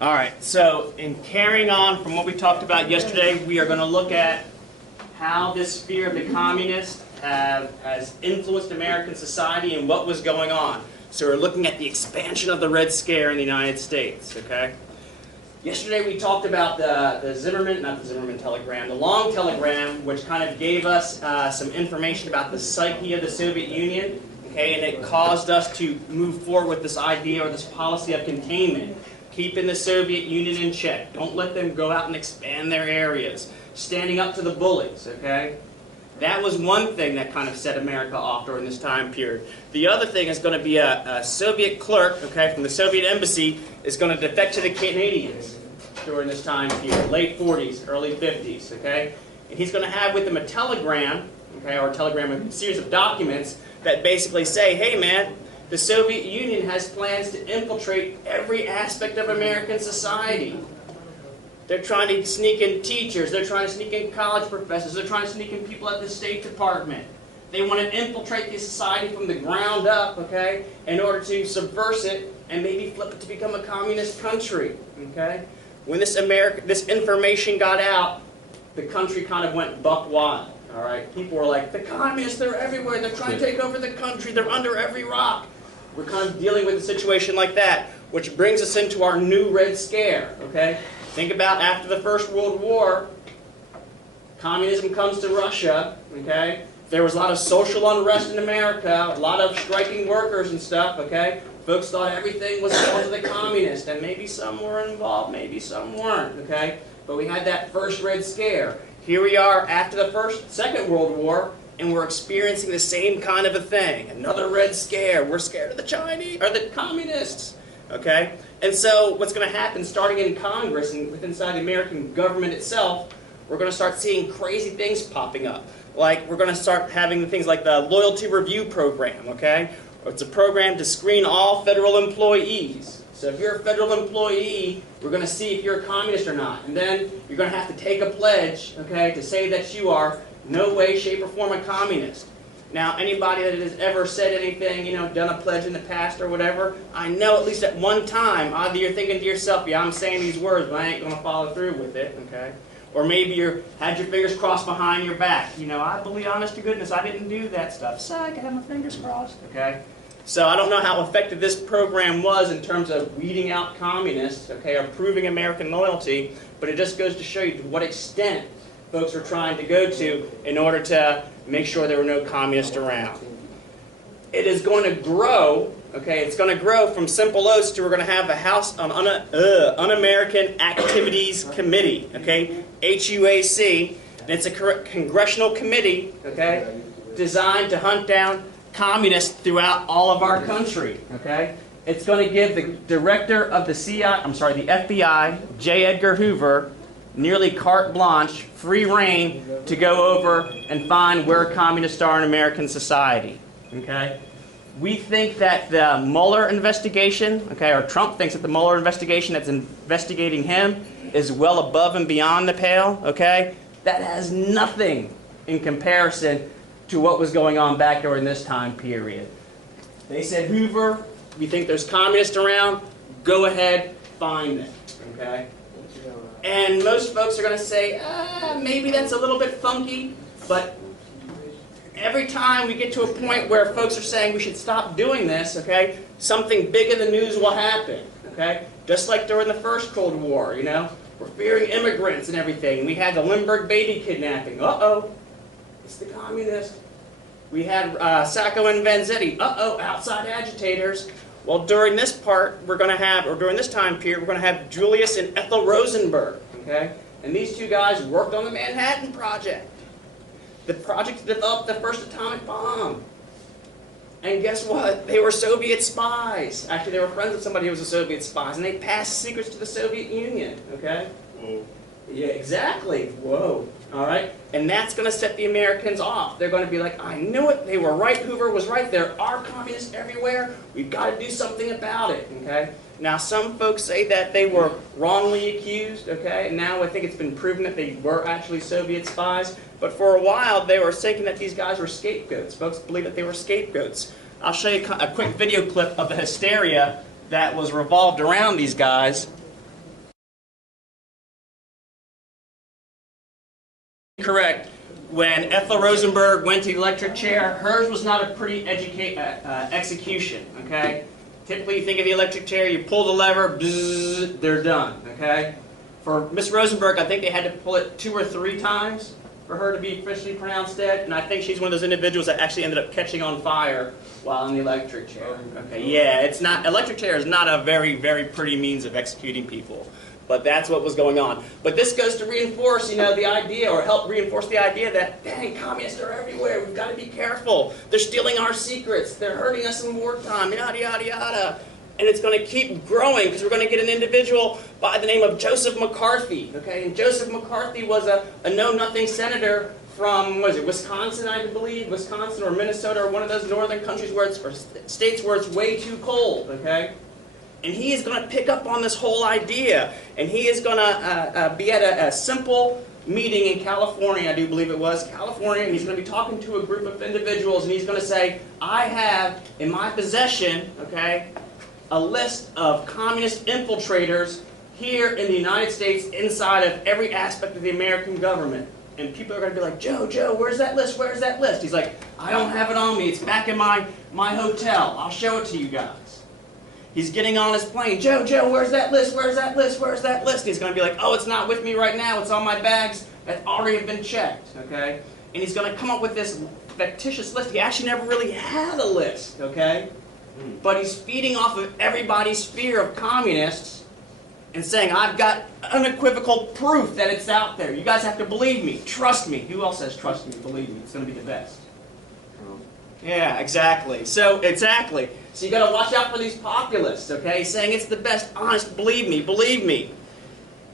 All right, so in carrying on from what we talked about yesterday, we are going to look at how this fear of the communists has influenced American society and what was going on. So we're looking at the expansion of the Red Scare in the United States, okay? Yesterday we talked about the Zimmerman, not the Zimmerman telegram, the long telegram, which kind of gave us some information about the psyche of the Soviet Union, okay? And it caused us to move forward with this idea or this policy of containment. Keeping the Soviet Union in check. Don't let them go out and expand their areas. Standing up to the bullies, okay? That was one thing that kind of set America off during this time period. The other thing is going to be a Soviet clerk, okay, from the Soviet embassy is going to defect to the Canadians during this time period, late 40s, early 50s, okay? And he's going to have with him a telegram, okay, or a telegram, a series of documents that basically say, hey man, the Soviet Union has plans to infiltrate every aspect of American society. They're trying to sneak in teachers, they're trying to sneak in college professors, they're trying to sneak in people at the State Department. They want to infiltrate the society from the ground up, okay, in order to subvert it and maybe flip it to become a communist country, okay? When this information got out, the country kind of went buck wild, all right? People were like, the communists, they're everywhere, they're trying to take over the country, they're under every rock. We're kind of dealing with a situation like that, which brings us into our new Red Scare, okay? Think about after the First World War, communism comes to Russia, okay? There was a lot of social unrest in America, a lot of striking workers and stuff, okay? Folks thought everything was going to the communists, and maybe some were involved, maybe some weren't, okay? But we had that first Red Scare. Here we are after the Second World War, and we're experiencing the same kind of a thing. Another Red Scare. We're scared of the Chinese, or the communists. Okay? And so what's going to happen starting in Congress and inside the American government itself, we're going to start seeing crazy things popping up. Like we're going to start having things like the Loyalty Review Program, okay? It's a program to screen all federal employees. So if you're a federal employee, we're going to see if you're a communist or not. And then you're going to have to take a pledge, okay, to say that you are no way, shape, or form a communist. Now, anybody that has ever said anything, you know, done a pledge in the past or whatever, I know at least at one time, either you're thinking to yourself, yeah, I'm saying these words, but I ain't going to follow through with it, okay? Or maybe you had your fingers crossed behind your back. You know, I believe, honest to goodness, I didn't do that stuff, so I can have my fingers crossed, okay? So I don't know how effective this program was in terms of weeding out communists, okay, or proving American loyalty, but it just goes to show you to what extent folks were trying to go to in order to make sure there were no communists around. It is going to grow, okay, it's going to grow from simple oaths to we're going to have the House on Un-American Activities Committee, okay, HUAC, and it's a congressional committee, okay, designed to hunt down communists throughout all of our country, okay. It's going to give the director of the FBI, J. Edgar Hoover, nearly carte blanche, free reign to go over and find where communists are in American society. Okay? We think that the Mueller investigation, okay, or Trump thinks that the Mueller investigation that's investigating him is well above and beyond the pale. Okay? That has nothing in comparison to what was going on back during this time period. They said, Hoover, we think there's communists around, go ahead, find them. Okay? And most folks are going to say, maybe that's a little bit funky, but every time we get to a point where folks are saying we should stop doing this, okay, something big in the news will happen, okay? Just like during the First Cold War, you know, we're fearing immigrants and everything. We had the Lindbergh baby kidnapping. Uh-oh, it's the communists. We had Sacco and Vanzetti. Uh-oh, outside agitators. Well, during this part, we're going to have, or during this time period, we're going to have Julius and Ethel Rosenberg, okay? And these two guys worked on the Manhattan Project. The project developed the first atomic bomb. And guess what? They were Soviet spies. Actually, they were friends with somebody who was a Soviet spy, and they passed secrets to the Soviet Union, okay? Whoa. Yeah, exactly. Whoa. All right? And that's going to set the Americans off. They're going to be like, I knew it. They were right. Hoover was right. There are communists everywhere. We've got to do something about it. Okay? Now, some folks say that they were wrongly accused. Okay? And now I think it's been proven that they were actually Soviet spies. But for a while, they were thinking that these guys were scapegoats. Folks believe that they were scapegoats. I'll show you a quick video clip of the hysteria that was revolved around these guys correct. When Ethel Rosenberg went to the electric chair, hers was not a pretty execution, okay? Typically, you think of the electric chair, you pull the lever, bzzz, they're done, okay? For Miss Rosenberg, I think they had to pull it 2 or 3 times for her to be officially pronounced dead, and I think she's one of those individuals that actually ended up catching on fire while in the electric chair. Okay, yeah, it's not, electric chair is not a very, very pretty means of executing people. But that's what was going on. But this goes to reinforce, the idea, or help reinforce the idea that, dang, communists are everywhere. We've got to be careful. They're stealing our secrets. They're hurting us in wartime, yada, yada, yada. And it's going to keep growing because we're going to get an individual by the name of Joseph McCarthy. Okay, and Joseph McCarthy was a know-nothing senator from, what is it, Wisconsin, I believe, Wisconsin or Minnesota, or one of those northern countries where it's, or states where it's way too cold. Okay. And he is going to pick up on this whole idea, and he is going to be at a simple meeting in California, I do believe it was, California, and he's going to be talking to a group of individuals, and he's going to say, I have in my possession, okay, a list of communist infiltrators here in the United States inside of every aspect of the American government. And people are going to be like, Joe, where's that list? Where's that list? He's like, I don't have it on me. It's back in my hotel. I'll show it to you guys. He's getting on his plane. Joe, where's that list? Where's that list? Where's that list? He's going to be like, oh, it's not with me right now. It's on my bags that already have been checked, okay? And he's going to come up with this fictitious list. He actually never really had a list, okay? But he's feeding off of everybody's fear of communists and saying, I've got unequivocal proof that it's out there. You guys have to believe me. Trust me. Who else says trust me, believe me? It's going to be the best. Yeah, exactly. So you got to watch out for these populists, okay? Saying it's the best, honest, believe me, believe me.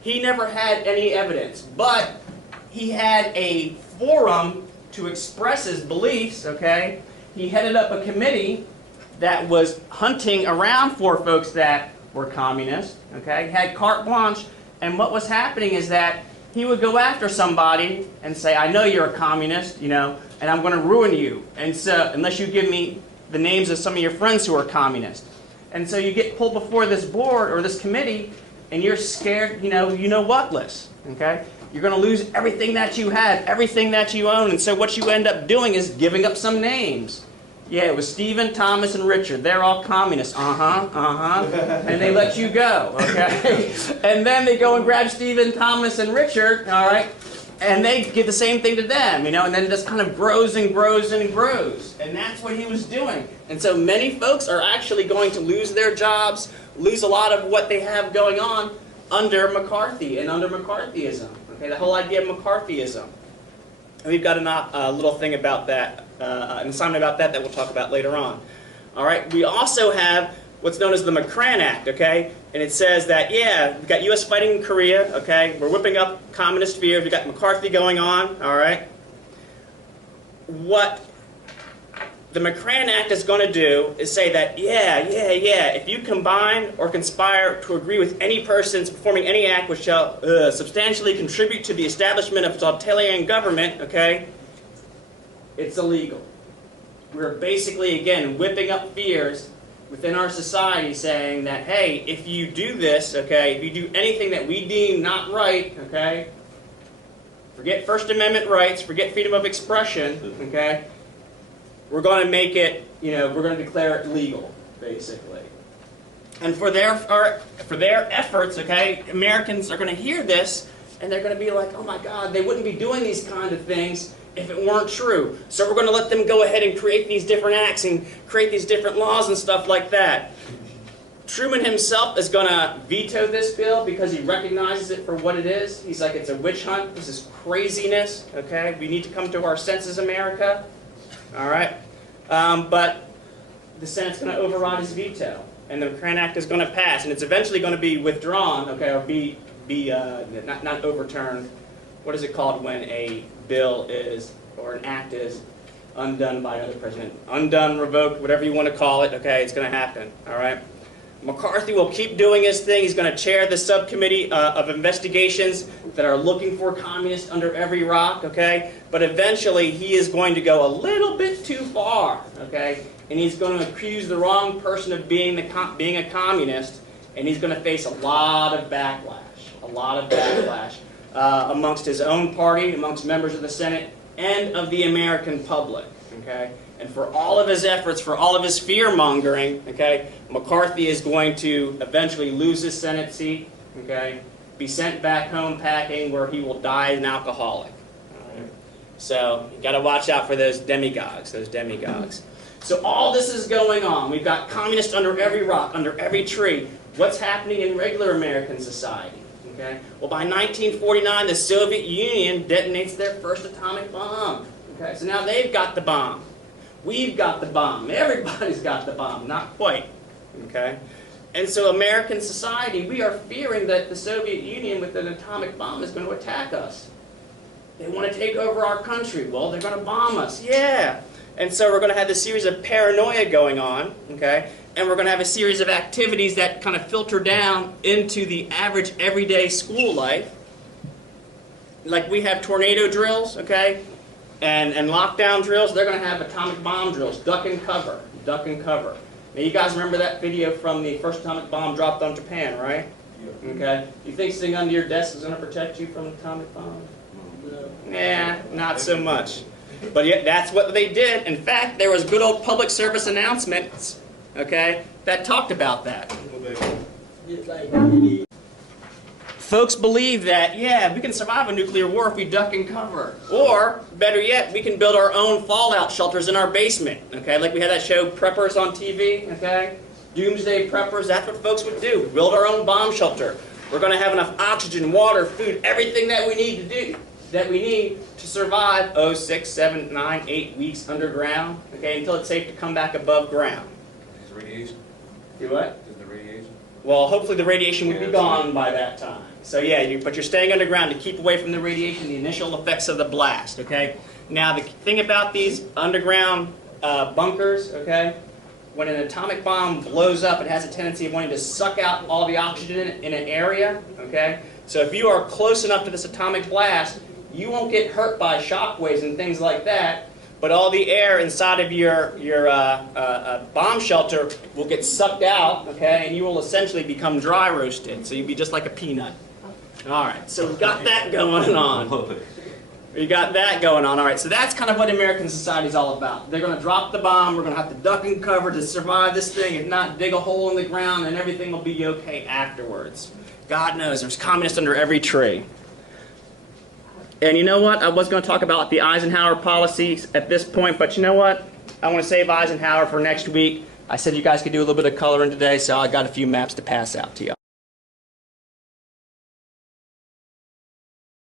He never had any evidence, but he had a forum to express his beliefs, okay? He headed up a committee that was hunting around for folks that were communist, okay? He had carte blanche, and what was happening is that he would go after somebody and say, I know you're a communist, and I'm going to ruin you. And so, unless you give me the names of some of your friends who are communist. And so you get pulled before this board or this committee, and you're scared, you know what-less, okay? You're going to lose everything that you have, everything that you own. And so what you end up doing is giving up some names. Yeah, it was Stephen, Thomas, and Richard. They're all communists. And they let you go, okay? And then they go and grab Stephen, Thomas, and Richard, all right? And they give the same thing to them, and then it just kind of grows and grows and grows. And that's what he was doing. And so many folks are actually going to lose their jobs, lose a lot of what they have going on under McCarthy and under McCarthyism. Okay, the whole idea of McCarthyism. And we've got a little thing about that, an assignment about that we'll talk about later on. All right, we also have what's known as the McCran Act, okay? And it says that, yeah, we've got U.S. fighting in Korea, okay? We're whipping up communist fears. We've got McCarthy going on, all right? What the McCran Act is going to do is say that, yeah, if you combine or conspire to agree with any persons performing any act which shall substantially contribute to the establishment of a totalitarian government, okay, it's illegal. We're basically, again, whipping up fears within our society saying that, hey, if you do this, okay, if you do anything that we deem not right, okay, forget First Amendment rights, forget freedom of expression, okay, we're going to make it, we're going to declare it legal, basically. And for their efforts, okay, Americans are going to hear this, and they're going to be like, oh my God, they wouldn't be doing these kind of things if it weren't true. So we're going to let them go ahead and create these different acts and create these different laws and stuff like that. Truman himself is going to veto this bill because he recognizes it for what it is. He's like, it's a witch hunt. This is craziness, okay? We need to come to our senses, America. All right? But the Senate's going to override his veto, and the McCran Act is going to pass, and it's eventually going to be withdrawn, okay, or be not overturned. What is it called when a bill is, or an act is, undone by another president? Undone, revoked, whatever you want to call it, okay, it's going to happen, all right? McCarthy will keep doing his thing. He's going to chair the subcommittee of investigations that are looking for communists under every rock, okay? But eventually, he is going to go a little bit too far, okay? And he's going to accuse the wrong person of being a communist, and he's going to face a lot of backlash, amongst his own party, amongst members of the Senate, and of the American public. Okay? And for all of his efforts, for all of his fear-mongering, okay, McCarthy is going to eventually lose his Senate seat, okay, be sent back home packing where he will die an alcoholic. All right? So you got to watch out for those demagogues, So all this is going on. We've got communists under every rock, under every tree. What's happening in regular American society? Okay? Well, by 1949, the Soviet Union detonates their first atomic bomb. Okay? So now they've got the bomb. We've got the bomb. Everybody's got the bomb. Not quite. Okay? And so American society, we are fearing that the Soviet Union with an atomic bomb is going to attack us. They want to take over our country. Well, they're going to bomb us. Yeah. And so we're going to have this series of paranoia going on. Okay? And we're going to have a series of activities that kind of filter down into the average everyday school life. Like we have tornado drills, okay? And lockdown drills. They're going to have atomic bomb drills. Duck and cover. Duck and cover. Now you guys remember that video from the first atomic bomb dropped on Japan, right? Yeah. Okay. You think sitting under your desk is going to protect you from an atomic bomb? Nah, not so much. But yet that's what they did. In fact, there was good old public service announcements, okay, that talked about that. Folks believe that, yeah, we can survive a nuclear war if we duck and cover. Or, better yet, we can build our own fallout shelters in our basement. Okay, like we had that show Preppers on TV, okay? Doomsday Preppers, that's what folks would do. Build our own bomb shelter. We're going to have enough oxygen, water, food, everything that we need to survive, 6, 7, 9, 8 weeks underground, okay, until it's safe to come back above ground. Is the radiation? Do what? Is the radiation? Well, hopefully the radiation would be gone by that time. So yeah, but you're staying underground to keep away from the radiation, the initial effects of the blast, okay? Now, the thing about these underground bunkers, okay, when an atomic bomb blows up, it has a tendency of wanting to suck out all the oxygen in an area, okay? So if you are close enough to this atomic blast, you won't get hurt by shock waves and things like that, but all the air inside of your bomb shelter will get sucked out, okay, and you will essentially become dry roasted. So you'll be just like a peanut. All right, so we've got that going on. We got that going on. All right, so that's kind of what American society is all about. They're going to drop the bomb. We're going to have to duck and cover to survive this thing. If not, dig a hole in the ground, and everything will be okay afterwards. God knows, there's communists under every tree. And you know what? I was going to talk about the Eisenhower policies at this point, but you know what? I want to save Eisenhower for next week. I said you guys could do a little bit of coloring today, so I got a few maps to pass out to you.